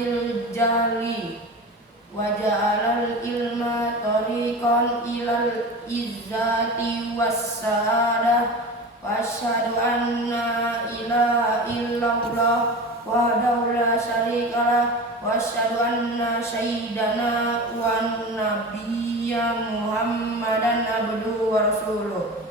zulmatil jahli wa ja'alal ilma tariqan ilal izzati was sa'adah wa asyhadu anna ilaha illallah wahdahu la syarikalah wa asyhadu anna sayyidana wa nabiyya Muhammadan abduhu wa rasuluh.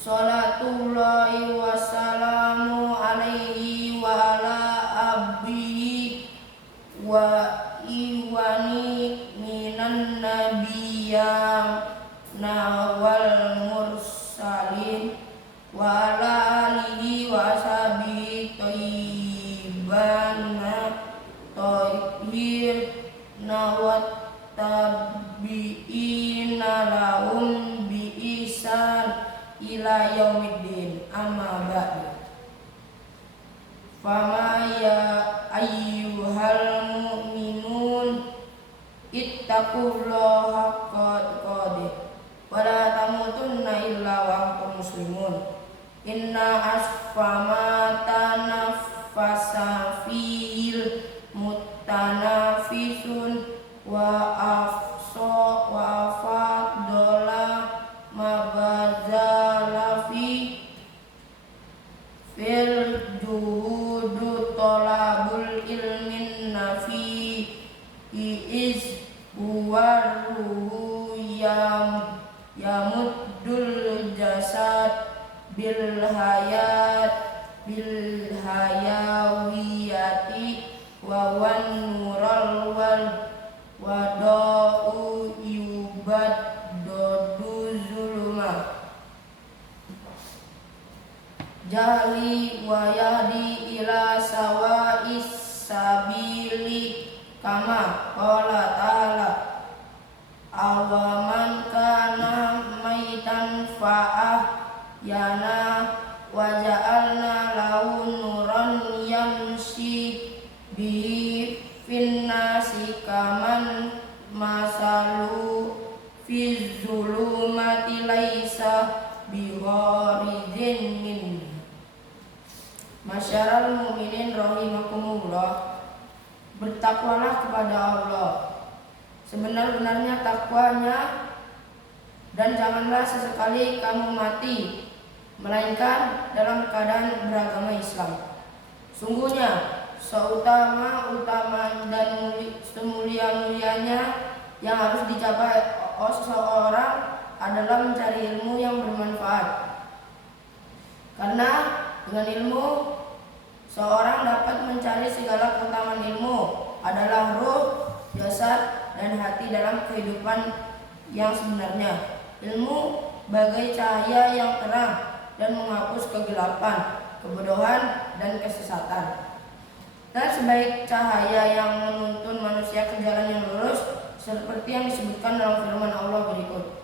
Salatullahi wa salamu alaihi wa ala abdihi wa iwani minan nabiyyina wal mursalin wa ala alihi wa ashabihi thayyibana thahirina wa tabi'ina lahum bi ihsan ila yaumiddin. Amma ba'du. Fama ya ayyuhal mu'minun ittaqullaha haqqa tuqatih wa la tamutunna illa wa antum muslimun. Inna asfama tanaffasa fil mutanafisun wa afso wa afaddola mabazala fil juhudu tolabul ilmin nafi is huwaruhu yamuddul jasad bil hayawiyati wa wan nural wal wada'u yubad dodu zulma jahli wa yahdi ila sawa'is sabili kama qala ta'ala awaman kana maitan fa'ah yana wa ja'alna lahu nuran yamshi bihi finnasi kaman masalu fi zulumati laisa bigharizin min. Masyaral mu'minin rahimakumullah, bertakwalah kepada Allah sebenar-benarnya takwanya, dan janganlah sesekali kamu mati melainkan dalam keadaan beragama Islam. Sungguhnya seutama-utama dan semulia-mulianya yang harus dicapai seseorang adalah mencari ilmu yang bermanfaat. Karena dengan ilmu seorang dapat mencari segala keutamaan. Ilmu adalah ruh, jasad, dan hati dalam kehidupan yang sebenarnya. Ilmu bagai cahaya yang terang dan menghapus kegelapan, kebodohan, dan kesesatan. Dan sebaik cahaya yang menuntun manusia ke jalan yang lurus, seperti yang disebutkan dalam firman Allah berikut.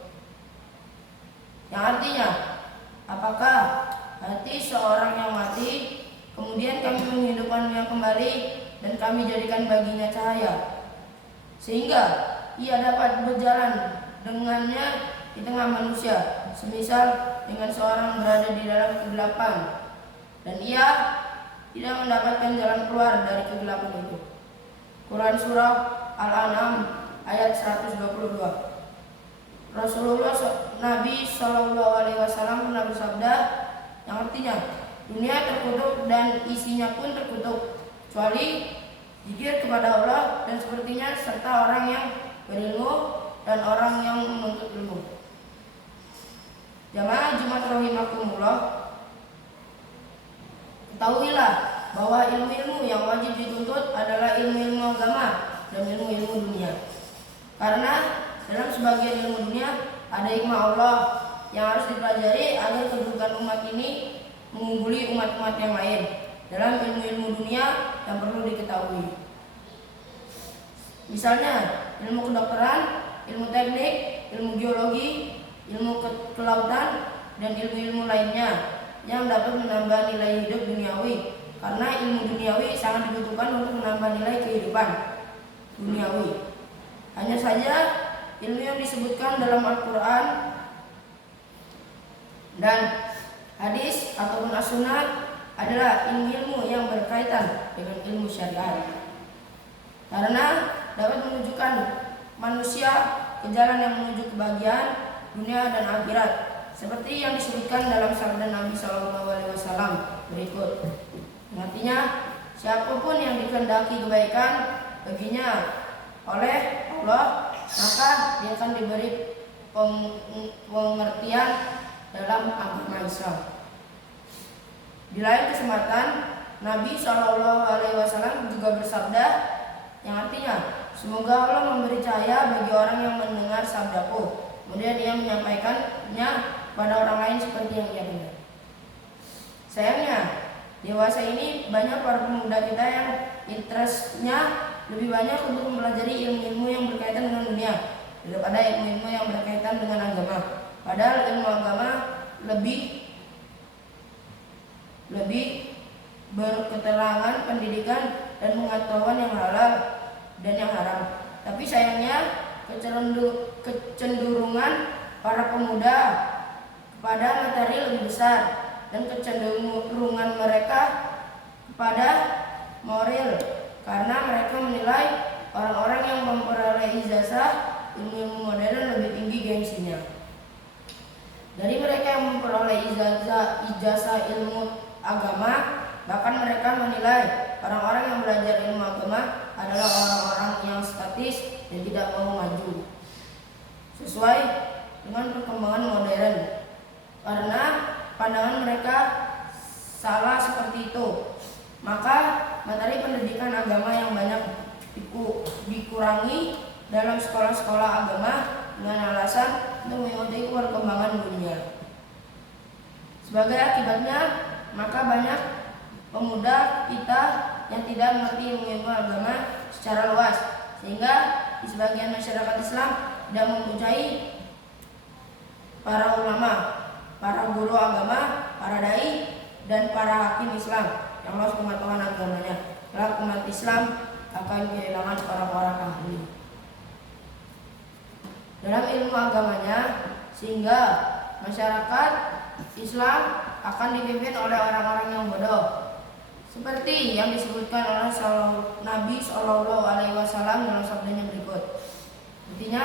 Yang artinya, apakah hati seorang yang mati, kemudian kami menghidupkannya kembali dan kami jadikan baginya cahaya, sehingga ia dapat berjalan dengannya di tengah manusia, semisal dengan seorang berada di dalam kegelapan dan ia tidak mendapatkan jalan keluar dari kegelapan itu. Quran Surah Al-An'am ayat 122. Rasulullah Nabi SAW pernah bersabda, yang artinya dunia terkutuk dan isinya pun terkutuk, kecuali zikir kepada Allah dan sepertinya serta orang yang berilmu dan orang yang menuntut ilmu. Jamaah Jumat rahimakumullah, ketahuilah bahwa ilmu-ilmu yang wajib dituntut adalah ilmu-ilmu agama dan ilmu-ilmu dunia. Karena dalam sebagian ilmu dunia ada hikmah Allah yang harus dipelajari agar kedudukan umat ini mengungguli umat-umat yang lain dalam ilmu-ilmu dunia yang perlu diketahui. Misalnya ilmu kedokteran, ilmu teknik, ilmu geologi, ilmu kelautan, dan ilmu-ilmu lainnya yang dapat menambah nilai hidup duniawi. Karena ilmu duniawi sangat dibutuhkan untuk menambah nilai kehidupan duniawi. Hanya saja ilmu yang disebutkan dalam Al-Quran dan hadis ataupun as-sunnah adalah ilmu yang berkaitan dengan ilmu syariat, karena dapat menunjukkan manusia ke jalan yang menuju kebahagiaan dunia dan akhirat, seperti yang disebutkan dalam sabda Nabi SAW berikut. Artinya, siapapun yang dikehendaki kebaikan baginya oleh Allah, maka dia akan diberi pengertian dalam agama Islam. Di lain kesempatan, Nabi SAW juga bersabda yang artinya, semoga Allah memberi cahaya bagi orang yang mendengar sabdaku, kemudian ia menyampaikannya pada orang lain seperti yang ia dengar. Sayangnya, dewasa ini banyak para pemuda kita yang interestnya lebih banyak untuk mempelajari ilmu-ilmu yang berkaitan dengan dunia daripada ilmu-ilmu yang berkaitan dengan agama. Padahal ilmu agama lebih berketerangan pendidikan dan pengetahuan yang halal dan yang haram. Tapi sayangnya kecenderungan para pemuda kepada materi lebih besar dan kecenderungan mereka kepada moral, karena mereka menilai orang-orang yang memperoleh ijazah ilmu modern lebih tinggi gengsinya dari mereka yang memperoleh ijazah ilmu agama. Bahkan mereka menilai orang-orang yang belajar ilmu agama adalah orang-orang yang statis dan tidak mau maju sesuai dengan perkembangan modern, karena pandangan mereka salah seperti itu. Maka materi pendidikan agama yang banyak dikurangi dalam sekolah-sekolah agama dengan alasan untuk mengikuti perkembangan dunia. Sebagai akibatnya, maka banyak pemuda kita yang tidak mengerti ilmu agama secara luas, sehingga di sebagian masyarakat Islam tidak mempunyai para ulama, para guru agama, para dai, dan para hakim Islam yang luas pengetahuan agamanya. Kelak umat Islam akan kehilangan orang-orang ahli dalam ilmu agamanya, sehingga masyarakat Islam akan dipimpin oleh orang-orang yang bodoh, seperti yang disebutkan oleh Nabi SAW dalam sabdanya berikut. Intinya,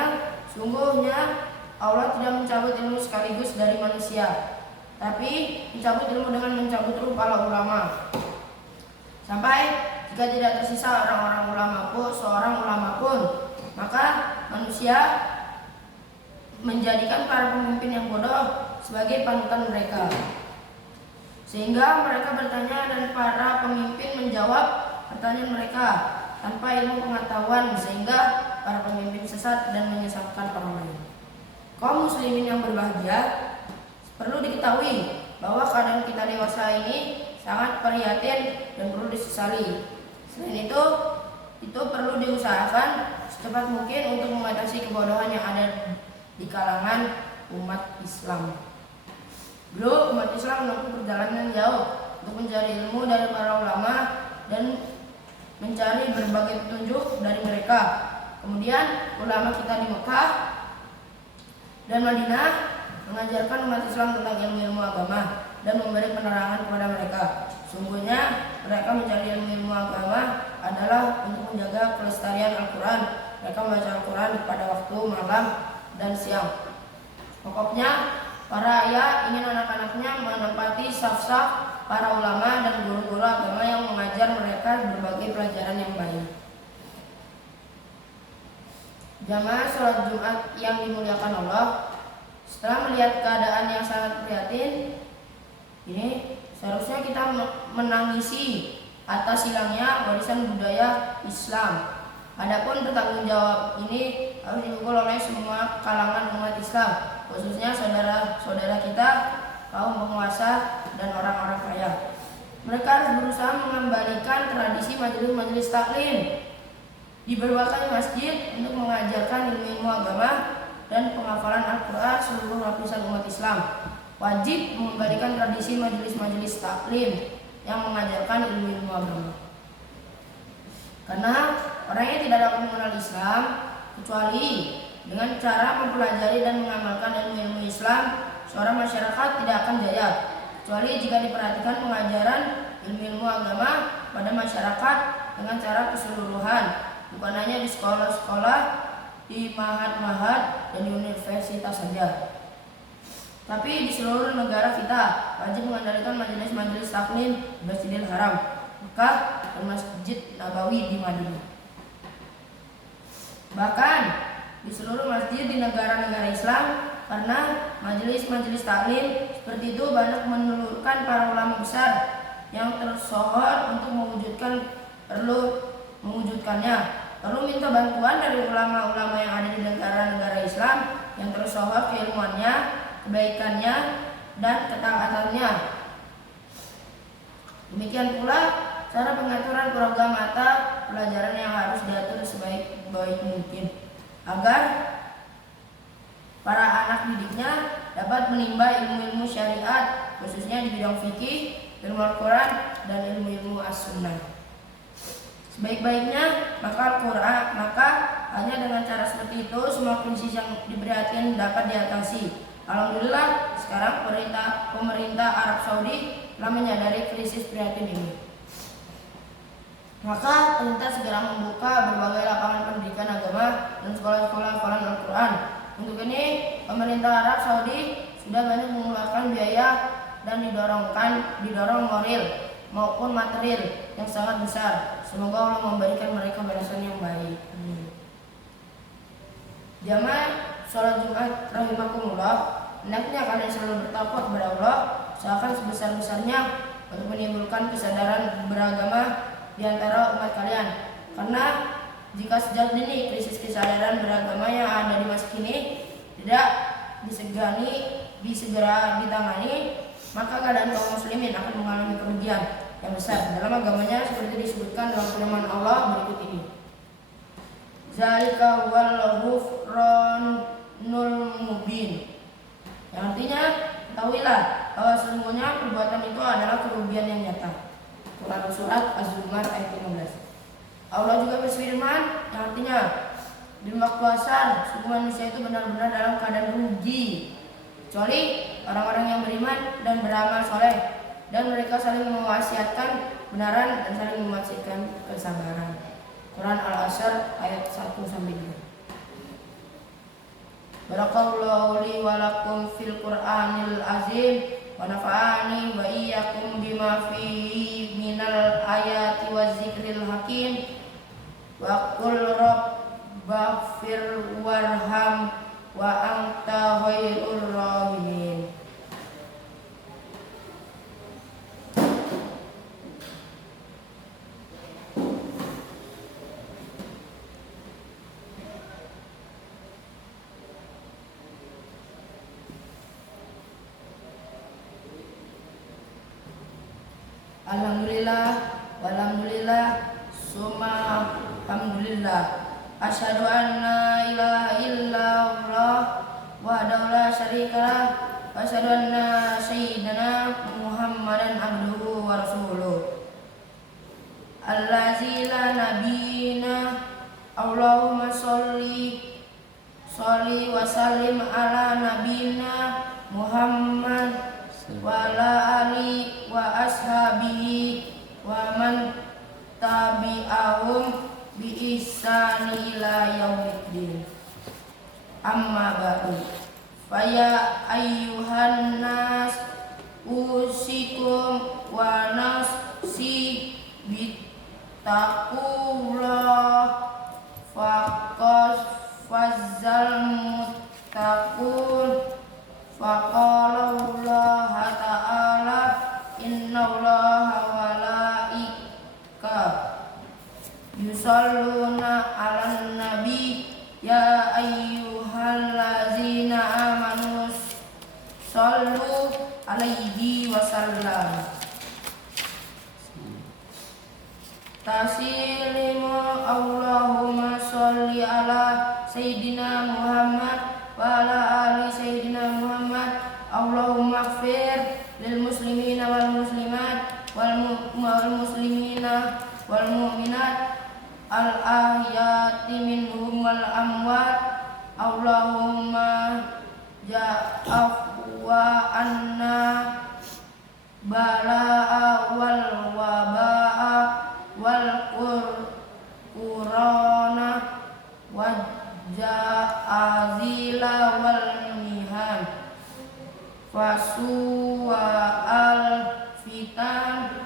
sungguhnya Allah tidak mencabut ilmu sekaligus dari manusia, tapi mencabut ilmu dengan mencabut ruh para ulama, sampai jika tidak tersisa seorang ulama pun, maka manusia menjadikan para pemimpin yang bodoh sebagai panutan mereka, sehingga mereka bertanya dan para pemimpin menjawab pertanyaan mereka tanpa ilmu pengetahuan, sehingga para pemimpin sesat dan menyesatkan orang lain. Kaum muslimin yang berbahagia, perlu diketahui bahwa keadaan kita dewasa ini sangat prihatin dan perlu disesali. Selain itu perlu diusahakan secepat mungkin untuk mengatasi kebodohan yang ada di kalangan umat Islam. Dulu umat Islam menempuh perjalanan jauh untuk mencari ilmu dari para ulama dan mencari berbagai petunjuk dari mereka. Kemudian ulama kita di Mekah dan Madinah mengajarkan umat Islam tentang ilmu-ilmu agama dan memberi penerangan kepada mereka. Sungguhnya mereka mencari ilmu-ilmu agama adalah untuk menjaga kelestarian Al-Quran. Mereka membaca Al-Quran pada waktu malam dan siang. Pokoknya para ayah ingin anak-anaknya menempati saf-saf para ulama dan guru-guru agama yang mengajar mereka berbagai pelajaran yang baik. Jamaah sholat Jumat yang dimuliakan Allah, setelah melihat keadaan yang sangat prihatin ini, seharusnya kita menangisi atas hilangnya warisan budaya Islam. Adapun bertanggung jawab ini harus dipikul oleh semua kalangan umat Islam, khususnya saudara-saudara kita, kaum penguasa dan orang-orang kaya. Mereka harus berusaha mengembalikan tradisi majelis-majelis taklim di berbagai masjid untuk mengajarkan ilmu agama dan penghafalan Al-Quran seluruh lapisan umat Islam. Wajib mengembalikan tradisi majelis-majelis taklim yang mengajarkan ilmu agama, karena orang yang tidak dapat mengenal Islam kecuali dengan cara mempelajari dan mengamalkan ilmu-ilmu Islam, seorang masyarakat tidak akan jaya kecuali jika diperhatikan pengajaran ilmu-ilmu agama pada masyarakat dengan cara keseluruhan, bukan hanya di sekolah-sekolah, di mahat-mahat dan di universitas saja, tapi di seluruh negara kita wajib mengandalkan majelis-majelis taklim di Masjidil Haram, Mekah dan Masjid Nabawi di Madinah. Bahkan di seluruh masjid di negara-negara Islam, karena majelis-majelis taklim seperti itu banyak menelurkan para ulama besar yang tersohor untuk mewujudkannya. Perlu minta bantuan dari ulama-ulama yang ada di negara-negara Islam yang tersohor keilmuannya, kebaikannya, dan ketaatannya. Demikian pula cara pengaturan program mata pelajaran yang harus diatur sebaik mungkin agar para anak didiknya dapat menimba ilmu-ilmu syariat, khususnya di bidang fikih, ilmu Al-Quran, dan ilmu-ilmu as-sunnah. Sebaik-baiknya maka hanya dengan cara seperti itu semua krisis yang diperhatikan dapat diatasi. Alhamdulillah sekarang pemerintah Arab Saudi telah menyadari krisis prihatin ini. Maka pemerintah segera membuka berbagai lapangan pendidikan agama dan sekolah-sekolah hafalan Al-Quran. Untuk ini pemerintah Arab Saudi sudah banyak mengeluarkan biaya dan didorong moral maupun material yang sangat besar. Semoga Allah memberikan mereka balasan yang baik. Jamaah sholat Jumat rahimakumullah, hendaknya kalian selalu bertakwa kepada Allah, usahakan sebesar-besarnya untuk menimbulkan kesadaran beragama di antara umat kalian. Karena jika sejak dini krisis kesadaran beragama yang ada di masa kini tidak disegera ditangani, maka keadaan kaum muslimin akan mengalami kerugian yang besar dalam agamanya, seperti disebutkan dalam firman Allah berikut ini. Zalika wal ghufranul mubin. Yang artinya, ketahuilah bahwa sesungguhnya perbuatan itu adalah kerugian yang nyata. Quran surat Az-Zumar ayat 15. Allah juga berfirman yang artinya, di waktu asar suku manusia itu benar-benar dalam keadaan rugi, kecuali orang-orang yang beriman dan beramal soleh, dan mereka saling mewasiatkan kebenaran dan saling mewasiatkan kesabaran. Quran Al-Asr ayat 1-2. Barakallahu li wa lakum fil Qur'anil azim wa nafa'ani wa iyyakum bima fihi minal ayati waz zikril hakim wa qul rabbaghfir warham wa anta khairur rahimin. Alhamdulillah, summa alhamdulillah. Asyhadu an la ilaha illallah wahdahu la syarikalah wa asyhadu anna sayyidana Muhammadan abduhu wa rasuluh. Allazi la nabiyina Allahumma sholli wa sallim ala nabiyina Muhammad wa ala ali wa ashabihi wa man tabi'ahum bi ihsani ila yaumiddin. Amma ba'du. Faya ayyuhan nas usikum wa nafsi bittaqullah faqad fazzal muttaqun. Faqala Allah ta'ala innallaha wa malaika yusalluna 'alan nabi ya ayyuhallazina amanu shallu 'alaihi wa sallam taslimu. Allahumma sholli ala sayyidina Muhammad wa ala ali sayyidina Muhammad. Allahumma ighfir lil muslimina wal muslimat wal muslimina wal mu'minat al ahyati minhum wal amwat. Allahumma ja'afwa anna bala'a wal waba'a wal qurana waja'azila wal mihan fasuwa al fitan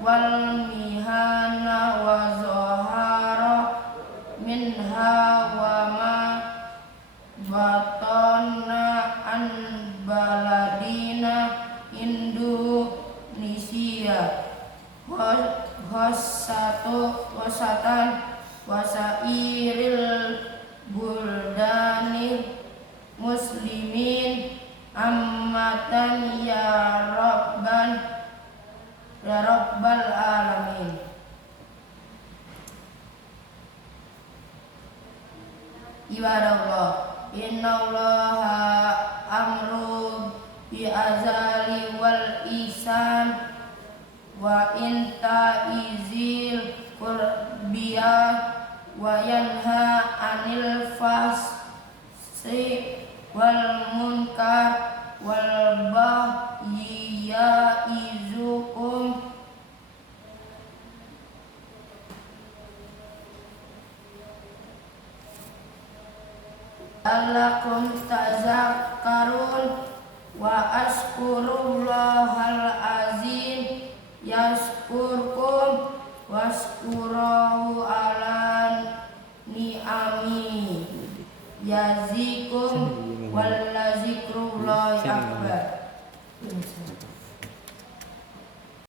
wal mihana wa zahara minha wa ma batana an baladina Indonesia wasatan wasairil buldani muslimin ammatan ya rabbal alamin. Ibadallah, innallaha amru bi azali wal ihsan wa inta izil qurbiyah wa yanha anil fahsyi wal munkar wal baghi yaizukum la'allakum tazakkarun wa azkurullahal azim yazkurkum wazkuruhu ala ni'ami yazikum wal